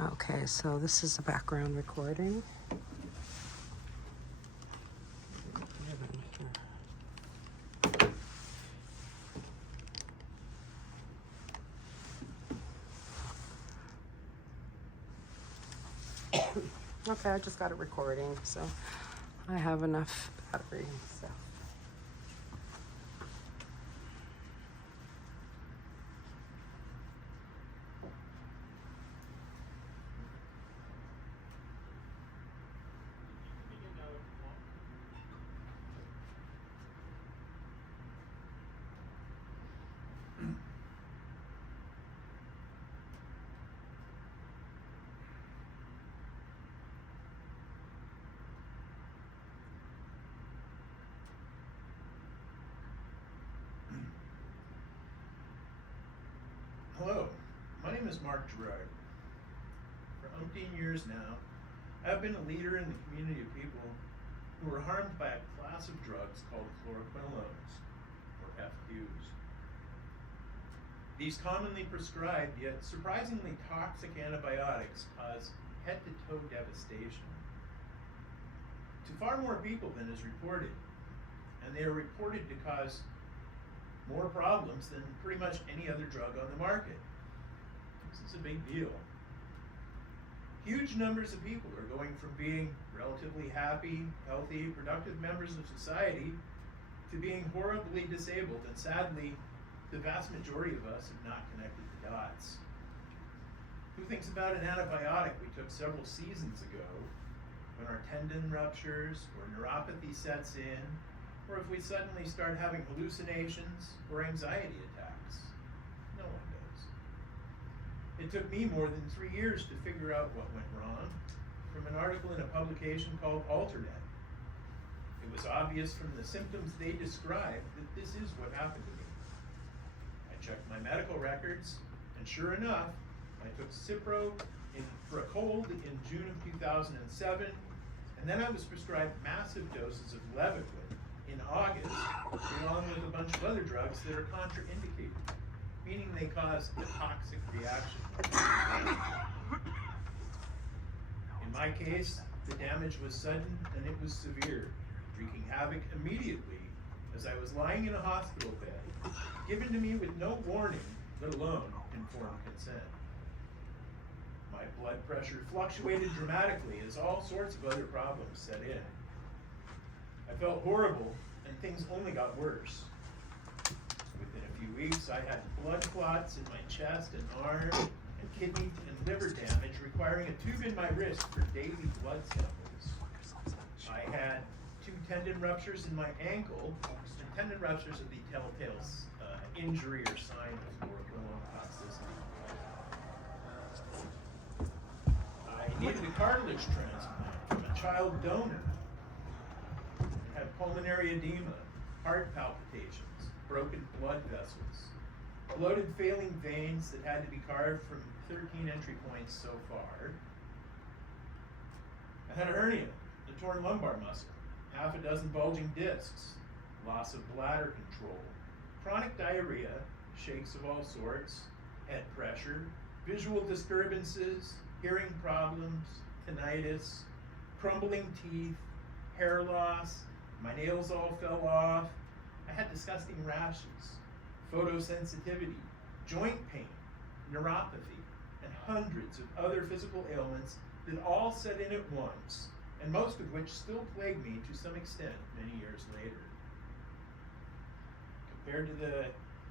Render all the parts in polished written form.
Okay, so this is a background recording. Okay, I just got it recording, so I have enough battery and stuff. Hello, my name is Mark Girard. For umpteen years now, I've been a leader in the community of people who were harmed by a class of drugs called fluoroquinolones, or FQs. These commonly prescribed yet surprisingly toxic antibiotics cause head-to-toe devastation to far more people than is reported, and they are reported to cause more problems than pretty much any other drug on the market. This is a big deal. Huge numbers of people are going from being relatively happy, healthy, productive members of society to being horribly disabled, and sadly, the vast majority of us have not connected the dots. Who thinks about an antibiotic we took several seasons ago when our tendon ruptures or neuropathy sets in, or if we suddenly start having hallucinations or anxiety attacks? No one does. It took me more than 3 years to figure out what went wrong from an article in a publication called Alternet. It was obvious from the symptoms they described that this is what happened to me. I checked my medical records, and sure enough, I took Cipro for a cold in June of 2007, and then I was prescribed massive doses of Levaquin in August, along with a bunch of other drugs that are contraindicated, meaning they cause a toxic reaction. In my case, the damage was sudden and it was severe, wreaking havoc immediately as I was lying in a hospital bed, given to me with no warning, let alone informed consent. My blood pressure fluctuated dramatically as all sorts of other problems set in. I felt horrible, and things only got worse. Within a few weeks, I had blood clots in my chest and arm, and kidney and liver damage requiring a tube in my wrist for daily blood samples. I had 2 tendon ruptures in my ankle, and tendon ruptures are the telltale injury or sign of fluoroquinolone toxicity. I needed a cartilage transplant from a child donor. I had pulmonary edema, heart palpitations, broken blood vessels, bloated failing veins that had to be carved from 13 entry points so far. I had a hernia, a torn lumbar muscle, half a dozen bulging discs, loss of bladder control, chronic diarrhea, shakes of all sorts, head pressure, visual disturbances, hearing problems, tinnitus, crumbling teeth, hair loss, my nails all fell off, I had disgusting rashes, photosensitivity, joint pain, neuropathy, and hundreds of other physical ailments that all set in at once, and most of which still plague me to some extent many years later. Compared to the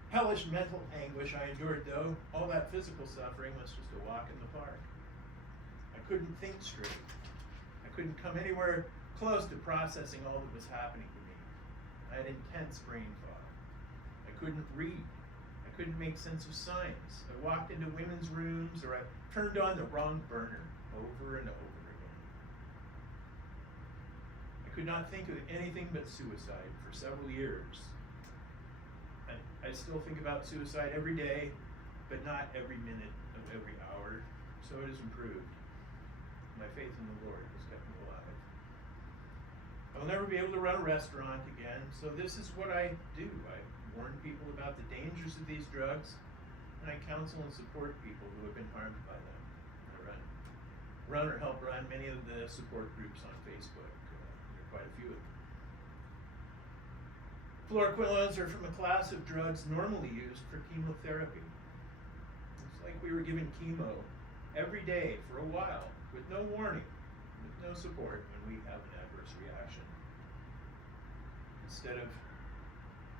hellish mental anguish I endured, though, all that physical suffering was just a walk in the park. I couldn't think straight. I couldn't come anywhere close to processing all that was happening to me. I had intense brain fog. I couldn't read. I couldn't make sense of signs. I walked into women's rooms, or I turned on the wrong burner over and over again. I could not think of anything but suicide for several years. And I still think about suicide every day, but not every minute of every hour, so it has improved. My faith in the Lord has kept me alive. I will never be able to run a restaurant again, so this is what I do. I warn people about the dangers of these drugs, and I counsel and support people who have been harmed by them. I run run or help run many of the support groups on Facebook. There are quite a few of them. Fluoroquinolones are from a class of drugs normally used for chemotherapy. It's like we were given chemo every day for a while with no warning, with no support when we have an adverse reaction. Instead of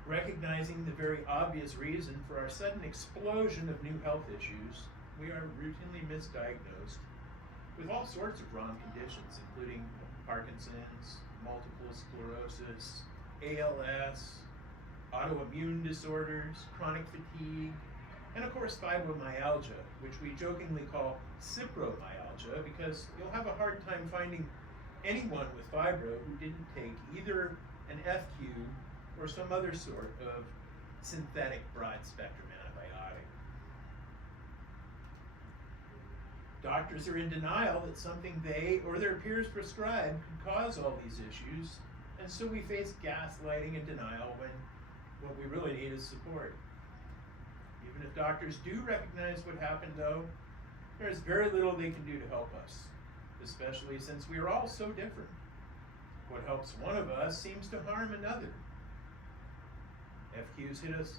recognizing the very obvious reason for our sudden explosion of new health issues, we are routinely misdiagnosed with all sorts of wrong conditions, including Parkinson's, multiple sclerosis, ALS, autoimmune disorders, chronic fatigue, and of course fibromyalgia, which we jokingly call cipromyalgia because you'll have a hard time finding anyone with fibro who didn't take either an FQ or some other sort of synthetic broad-spectrum antibiotic. Doctors are in denial that something they or their peers prescribe could cause all these issues, and so we face gaslighting and denial when what we really need is support. Even if doctors do recognize what happened, though, there is very little they can do to help us, especially since we are all so different. What helps one of us seems to harm another. FQs hit us,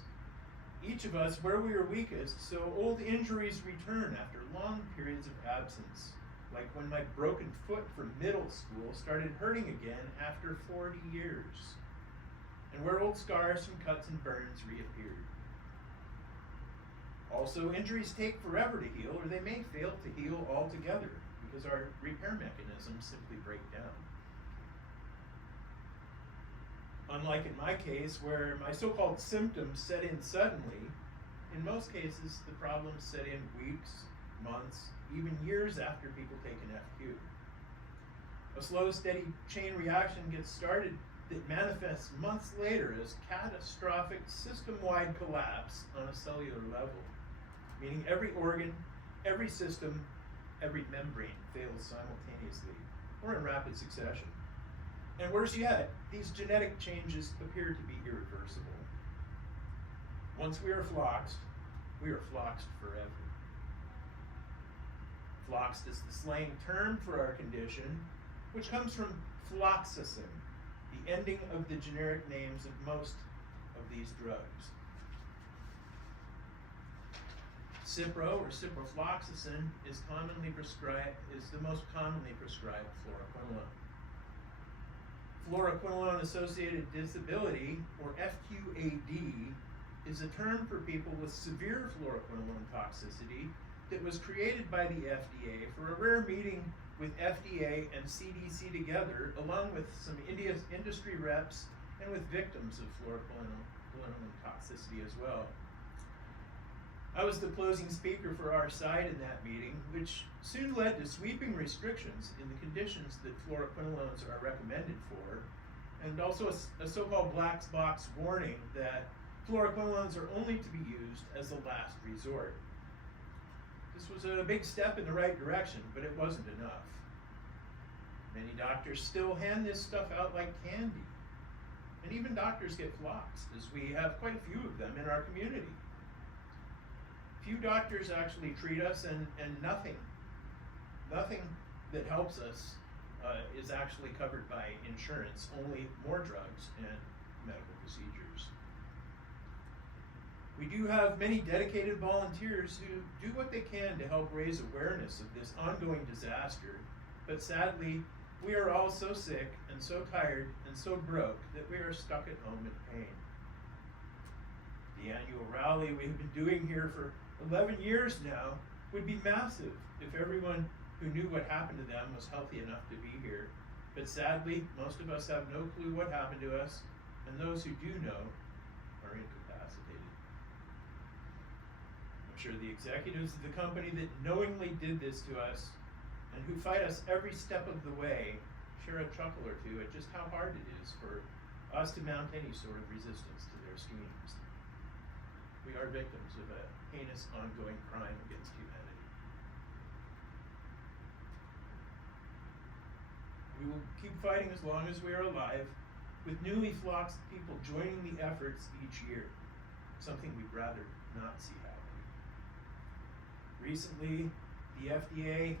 each of us, where we are weakest, so old injuries return after long periods of absence, like when my broken foot from middle school started hurting again after 40 years, and where old scars from cuts and burns reappeared. Also, injuries take forever to heal, or they may fail to heal altogether because our repair mechanisms simply break down. Unlike in my case, where my so-called symptoms set in suddenly, in most cases the problems set in weeks, months, even years after people take an FQ. A slow, steady chain reaction gets started that manifests months later as catastrophic system-wide collapse on a cellular level, meaning every organ, every system, every membrane fails simultaneously or in rapid succession. And worse yet, these genetic changes appear to be irreversible. Once we are floxed forever. Floxed is the slang term for our condition, which comes from fluoxetine, the ending of the generic names of most of these drugs. Cipro or ciprofloxacin is the most commonly prescribed fluoroquinolone. Fluoroquinolone-associated disability, or FQAD, is a term for people with severe fluoroquinolone toxicity that was created by the FDA for a rare meeting with FDA and CDC together, along with some industry reps and with victims of fluoroquinolone toxicity as well. I was the closing speaker for our side in that meeting, which soon led to sweeping restrictions in the conditions that fluoroquinolones are recommended for, and also a so-called black box warning that fluoroquinolones are only to be used as a last resort. This was a big step in the right direction, but it wasn't enough. Many doctors still hand this stuff out like candy, and even doctors get floxed, as we have quite a few of them in our community. Few doctors actually treat us, and nothing that helps us is actually covered by insurance, only more drugs and medical procedures. We do have many dedicated volunteers who do what they can to help raise awareness of this ongoing disaster, but sadly, we are all so sick and so tired and so broke that we are stuck at home in pain. The annual rally we have been doing here for 11 years now would be massive if everyone who knew what happened to them was healthy enough to be here. But sadly, most of us have no clue what happened to us, and those who do know are incapacitated. I'm sure the executives of the company that knowingly did this to us and who fight us every step of the way share a chuckle or two at just how hard it is for us to mount any sort of resistance to their schemes. We are victims of a heinous ongoing crime against humanity. We will keep fighting as long as we are alive, with newly floxed people joining the efforts each year, something we'd rather not see happen. Recently, the FDA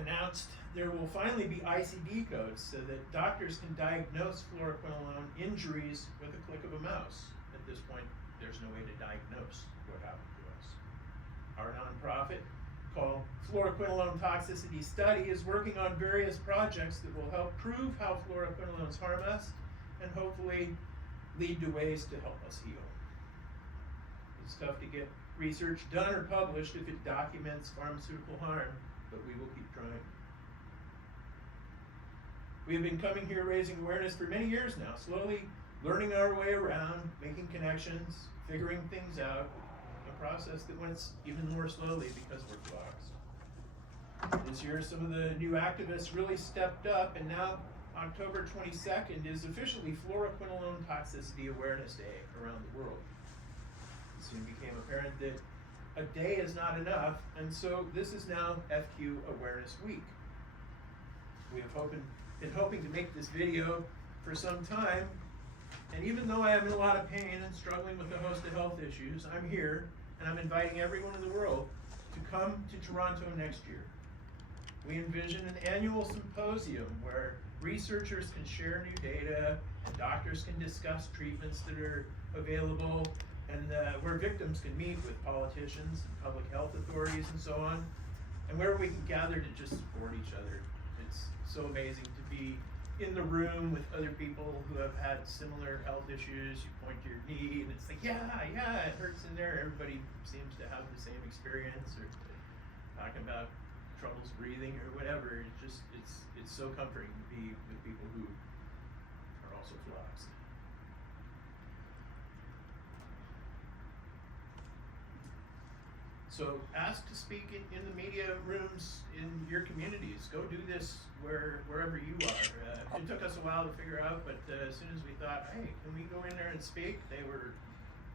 announced there will finally be ICD codes so that doctors can diagnose fluoroquinolone injuries with a click of a mouse. At this point, there's no way to diagnose what happened to us. Our nonprofit, called Fluoroquinolone Toxicity Study, is working on various projects that will help prove how fluoroquinolones harm us and hopefully lead to ways to help us heal. It's tough to get research done or published if it documents pharmaceutical harm, but we will keep trying. We have been coming here raising awareness for many years now, slowly learning our way around, making connections, figuring things out, a process that went even more slowly because we're flocks. This year, some of the new activists really stepped up, and now October 22nd is officially Fluoroquinolone Toxicity Awareness Day around the world. It soon became apparent that a day is not enough, and so this is now FQ Awareness Week. We have been hoping to make this video for some time, and even though I am in a lot of pain and struggling with a host of health issues, I'm here, and I'm inviting everyone in the world to come to Toronto next year. We envision an annual symposium where researchers can share new data, and doctors can discuss treatments that are available, and where victims can meet with politicians and public health authorities and so on, and where we can gather to just support each other. It's so amazing to be in the room with other people who have had similar health issues. You point to your knee and it's like, yeah, it hurts in there. Everybody seems to have the same experience, or talking about troubles breathing or whatever. It's so comforting to be with people who are also flocks. So ask to speak in the media rooms in your communities. Go do this wherever you are. It took us a while to figure out, but as soon as we thought, hey, can we go in there and speak? They were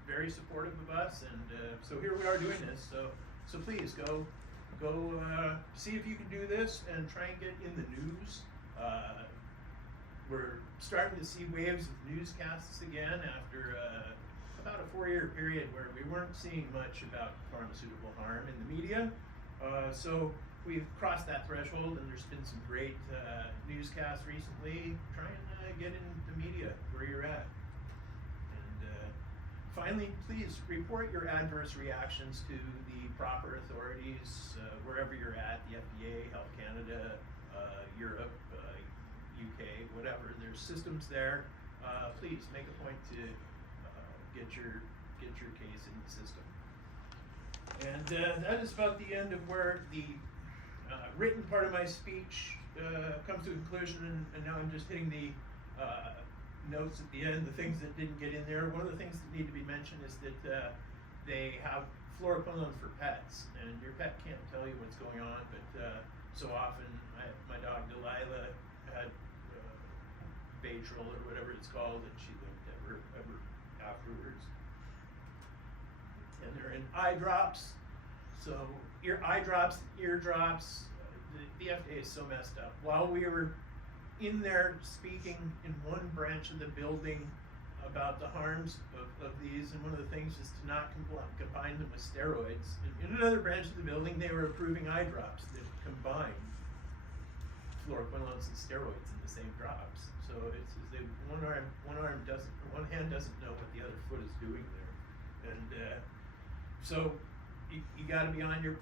very supportive of us, and so here we are doing this. So please go see if you can do this and try and get in the news. We're starting to see waves of newscasts again after about a 4-year period where we weren't seeing much about pharmaceutical harm in the media. So we've crossed that threshold, and there's been some great newscasts recently. Try and get in the media where you're at. And finally, please report your adverse reactions to the proper authorities wherever you're at, the FDA, Health Canada, Europe, UK, whatever. There's systems there. Please make a point to get your case in the system. And that is about the end of where the written part of my speech comes to a conclusion, and now I'm just hitting the notes at the end, the things that didn't get in there. One of the things that need to be mentioned is that they have fluoroquinolones for pets, and your pet can't tell you what's going on, but so often my dog Delilah had Baytril or whatever it's called, and she lived ever afterwards. And they're in eye drops, so eye drops, eardrops. The FDA is so messed up. While we were in there speaking in one branch of the building about the harms of these, and one of the things is to not combine them with steroids. In another branch of the building, they were approving eye drops that combine fluoroquinolones and steroids in the same drops. So it's as if one hand doesn't know what the other foot is doing there, and so you got to be on your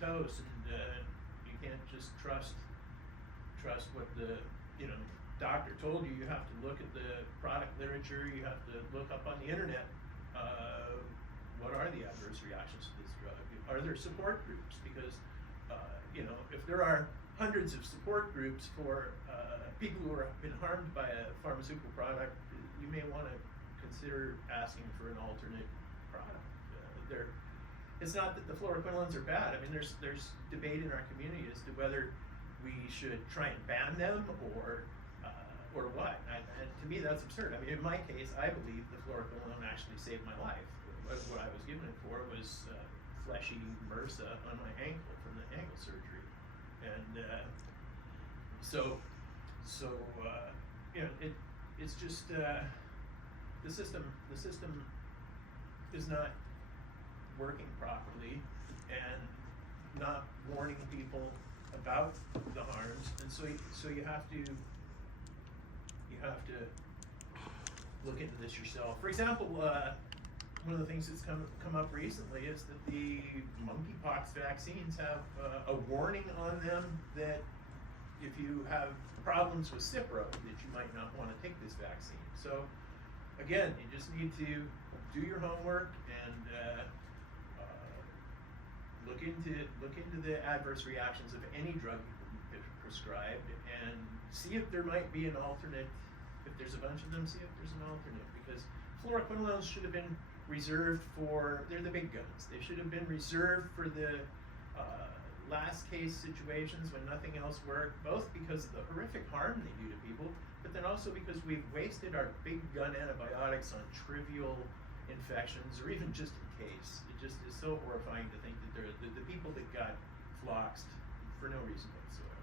toes, and you can't just trust what the doctor told you. You have to look at the product literature. You have to look up on the internet. What are the adverse reactions to this drug? Are there support groups? Because if there are hundreds of support groups for people who have been harmed by a pharmaceutical product, you may want to consider asking for an alternate product. It's not that the fluoroquinolones are bad. I mean, there's debate in our community as to whether we should try and ban them or what. And to me, that's absurd. I mean, in my case, I believe the fluoroquinolone actually saved my life. What I was given it for was fleshy MRSA on my ankle from the ankle surgery, and it's just the system is not working properly and not warning people about the harms, and so you have to look into this yourself. For example, one of the things that's come up recently is that the monkeypox vaccines have a warning on them that if you have problems with Cipro, that you might not want to take this vaccine. So again, you just need to do your homework and look into the adverse reactions of any drug prescribed, and see if there might be an alternate. If there's a bunch of them, see if there's an alternate, because fluoroquinolones should have been reserved for, they're the big guns. They should have been reserved for the last case situations when nothing else worked, both because of the horrific harm they do to people, but then also because we've wasted our big gun antibiotics on trivial infections, or even just in case. It just is so horrifying to think that the people that got floxed for no reason whatsoever.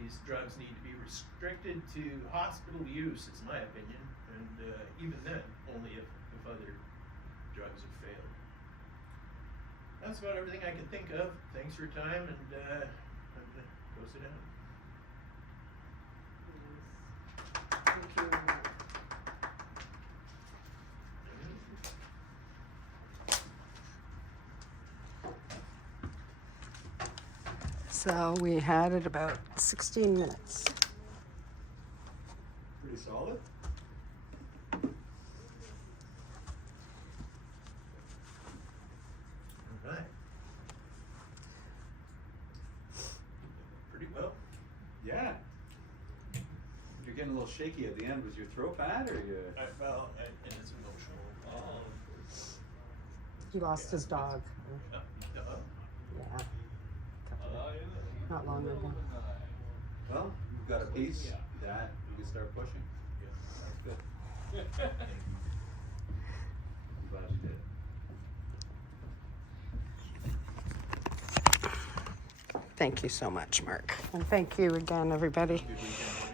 These drugs need to be restricted to hospital use, is my opinion, and even then, only if other drugs have failed. That's about everything I can think of. Thanks for your time, and I'm gonna go sit down. Thank you. So we had it about 16 minutes. Pretty solid. All right. Pretty well. Yeah. You're getting a little shaky at the end. Was your throat bad, or you? And it's emotional. He lost his dog. Yeah. Not long ago. Well, you've got a piece that you can start pushing. That's good. I'm glad you did. Thank you so much, Mark. And thank you again, everybody. Good weekend.